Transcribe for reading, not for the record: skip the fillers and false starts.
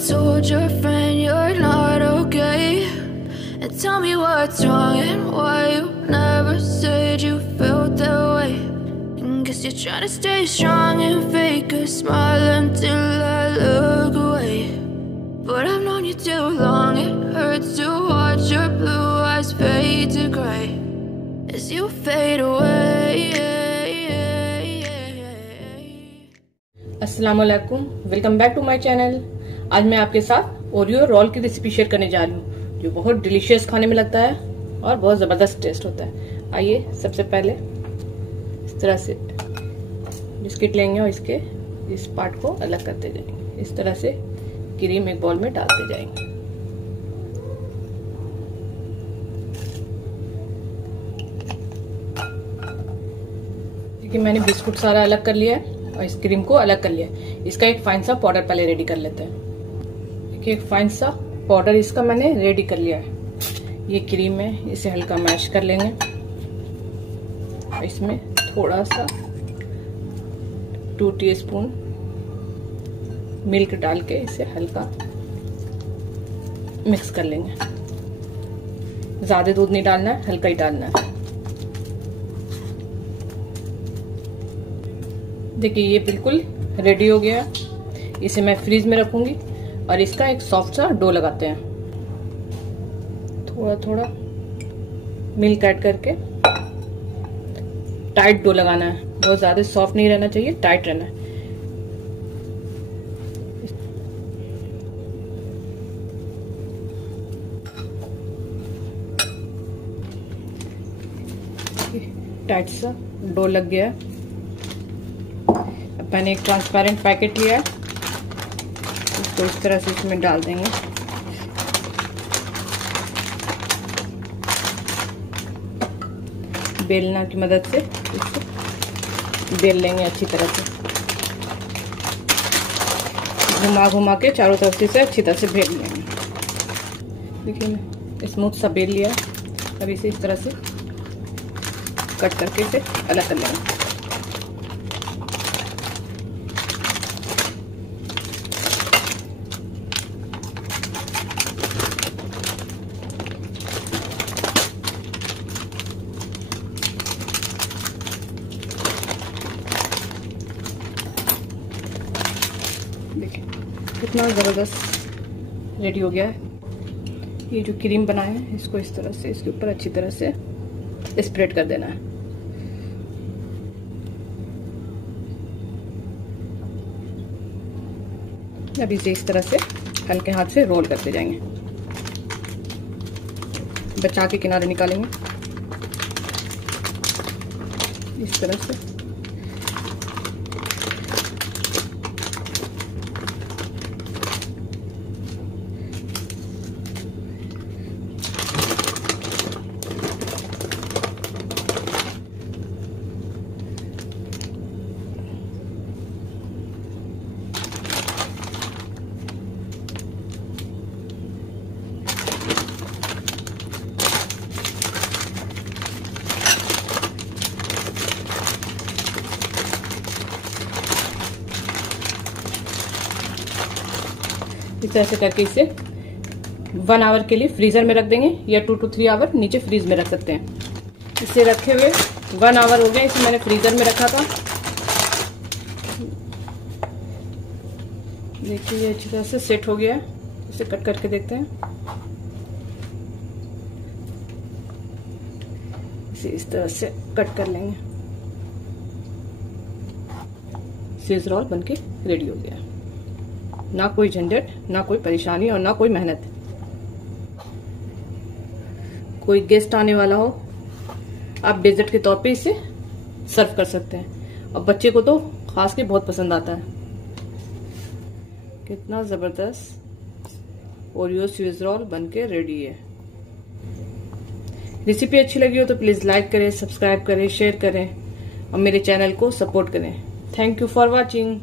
told your friend you're not okay, and tell me what's wrong and why you never said you felt that way. And guess you're trying to stay strong and fake a smile until I look away. But I've known you too long, it hurts to watch your blue eyes fade to gray as you fade away. अस्सलाम वालेकुम, welcome back to my channel. आज मैं आपके साथ Oreo roll की recipe share करने जा रही हूँ, जो बहुत डिलीशियस खाने में लगता है और बहुत जबरदस्त टेस्ट होता है। आइए सबसे पहले इस तरह से बिस्किट लेंगे और इसके इस पार्ट को अलग करते जाएंगे। इस तरह से क्रीम एक बाउल में डालते जाएंगे। देखिए मैंने बिस्कुट सारा अलग कर लिया है और इस क्रीम को अलग कर लिया। इसका एक फाइन सा पाउडर पहले रेडी कर लेते हैं। देखिए एक फाइन सा पाउडर इसका मैंने रेडी कर लिया है। ये क्रीम है, इसे हल्का मैश कर लेंगे। इसमें थोड़ा सा 2 टीस्पून मिल्क डाल के इसे हल्का मिक्स कर लेंगे। ज्यादा दूध नहीं डालना है, हल्का ही डालना है। देखिए ये बिल्कुल रेडी हो गया। इसे मैं फ्रीज में रखूंगी और इसका एक सॉफ्ट सा डो लगाते हैं। थोड़ा थोड़ा मिल्क ऐड करके टाइट डो लगाना है। बहुत ज्यादा सॉफ्ट नहीं रहना चाहिए, टाइट रहना है। टाइट सा डो लग गया है। मैंने एक ट्रांसपेरेंट पैकेट लिया है, इसको इस तरह से इसमें डाल देंगे। बेलना की मदद से इसको बेल लेंगे अच्छी तरह से। घुमा घुमा के चारों तरफ से अच्छी तरह से बेल लेंगे। देखिए मैं स्मूथ सा बेल लिया। अब इसे इस तरह से कट करके इसे अलग कर लेंगे। देखिए कितना ज़बरदस्त रेडी हो गया है। ये जो क्रीम बनाया है इसको इस तरह से इसके ऊपर अच्छी तरह से स्प्रेड कर देना है। अब इसे इस तरह से हल्के हाथ से रोल करते जाएंगे। बचा के किनारे निकालेंगे इस तरह से। इस तरह से करके इसे 1 आवर के लिए फ्रीजर में रख देंगे या 2 to 3 आवर नीचे फ्रीज में रख सकते हैं। इसे रखे हुए 1 आवर हो गए। इसे मैंने फ्रीजर में रखा था। देखिए ये अच्छी तरह से सेट हो गया है। इसे कट करके देखते हैं। इसे इस तरह से कट कर लेंगे। चीज रोल बनके रेडी हो गया। ना कोई झंझट, ना कोई परेशानी और ना कोई मेहनत। कोई गेस्ट आने वाला हो, आप डेजर्ट के तौर पे इसे सर्व कर सकते हैं और बच्चे को तो खास के बहुत पसंद आता है। कितना जबरदस्त ओरियो स्वीज रोल बनके रेडी है। रेसिपी अच्छी लगी हो तो प्लीज लाइक करें, सब्सक्राइब करें, शेयर करें और मेरे चैनल को सपोर्ट करें। Thank you for watching.